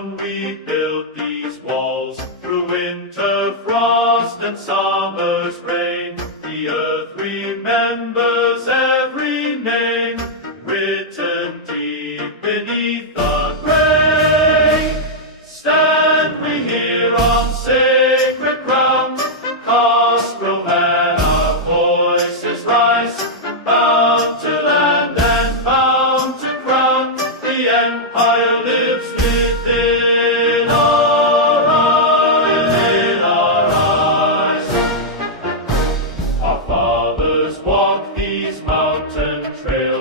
stone we built these walls. Through winter frost and summer's rain, the earth remembers every name written deep beneath the grain. Stand we here on sacred ground, Cosgrove, and our voices rise, bound to land and bound to crown. The empire lives within our eyes. Our fathers walked these mountain trails.